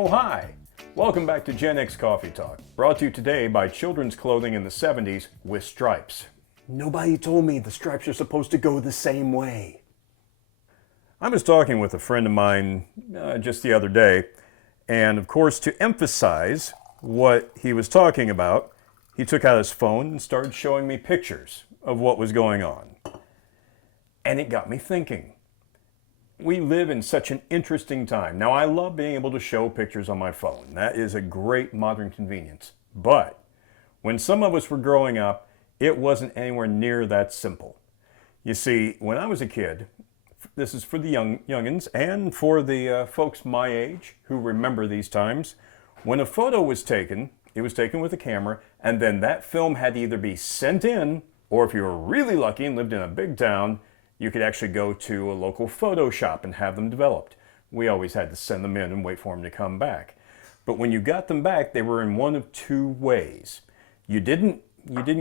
Oh hi! Welcome back to Gen X Coffee Talk, brought to you today by children's clothing in the 70s with stripes. Nobody told me the stripes are supposed to go the same way. I was talking with a friend of mine just the other day, and of course to emphasize what he was talking about, he took out his phone and started showing me pictures of what was going on. And it got me thinking. We live in such an interesting time. Now, I love being able to show pictures on my phone. That is a great modern convenience. But when some of us were growing up, it wasn't anywhere near that simple. You see, when I was a kid, this is for the youngins and for the folks my age who remember these times, when a photo was taken, it was taken with a camera, and then that film had to either be sent in, or if you were really lucky and lived in a big town, you could actually go to a local photo shop and have them developed. We always had to send them in and wait for them to come back. But when you got them back, they were in one of two ways. You didn't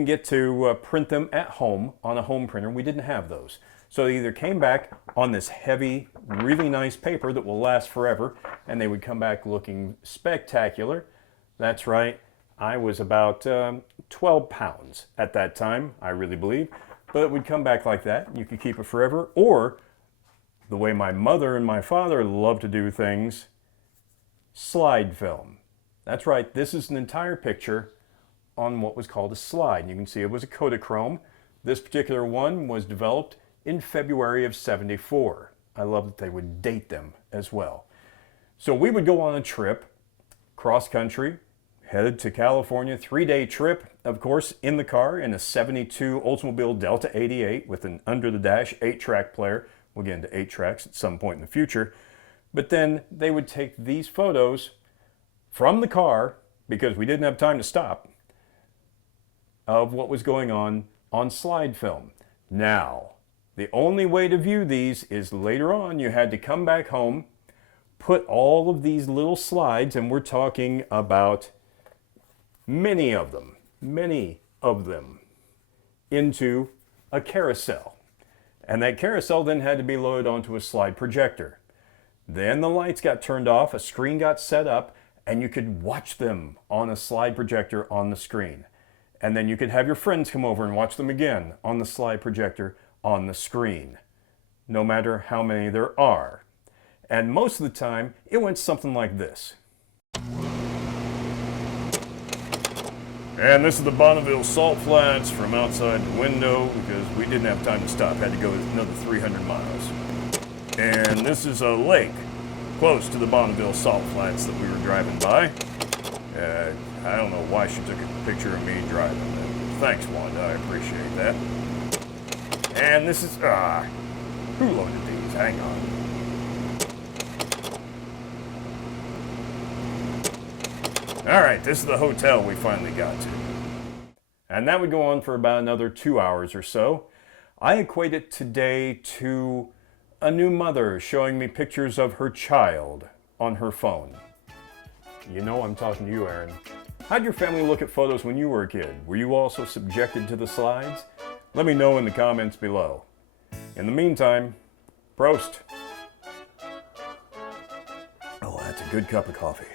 get to print them at home on a home printer. We didn't have those. So they either came back on this heavy, really nice paper that will last forever, and they would come back looking spectacular. That's right, I was about 12 pounds at that time, I really believe. But it would come back like that. You could keep it forever. Or, the way my mother and my father loved to do things, slide film. That's right, this is an entire picture on what was called a slide. You can see it was a Kodachrome. This particular one was developed in February of '74. I love that they would date them as well. So we would go on a trip, cross country, headed to California, 3-day trip, of course, in the car in a '72 Oldsmobile Delta 88 with an under-the-dash 8-track player. We'll get into 8 tracks at some point in the future. But then they would take these photos from the car, because we didn't have time to stop, of what was going on slide film. Now, the only way to view these is later on you had to come back home, put all of these little slides, and we're talking about many of them, into a carousel. And that carousel then had to be loaded onto a slide projector. Then the lights got turned off, a screen got set up, and you could watch them on a slide projector on the screen. And then you could have your friends come over and watch them again on the slide projector on the screen, no matter how many there are. And most of the time, it went something like this. And this is the Bonneville Salt Flats from outside the window because we didn't have time to stop. Had to go another 300 miles. And this is a lake close to the Bonneville Salt Flats that we were driving by. I don't know why she took a picture of me driving. Thanks, Wanda. I appreciate that. And this is... who loaded these? Hang on. Alright, this is the hotel we finally got to. And that would go on for about another 2 hours or so. I equate it today to a new mother showing me pictures of her child on her phone. You know I'm talking to you, Aaron. How'd your family look at photos when you were a kid? Were you also subjected to the slides? Let me know in the comments below. In the meantime, Prost. Oh, that's a good cup of coffee.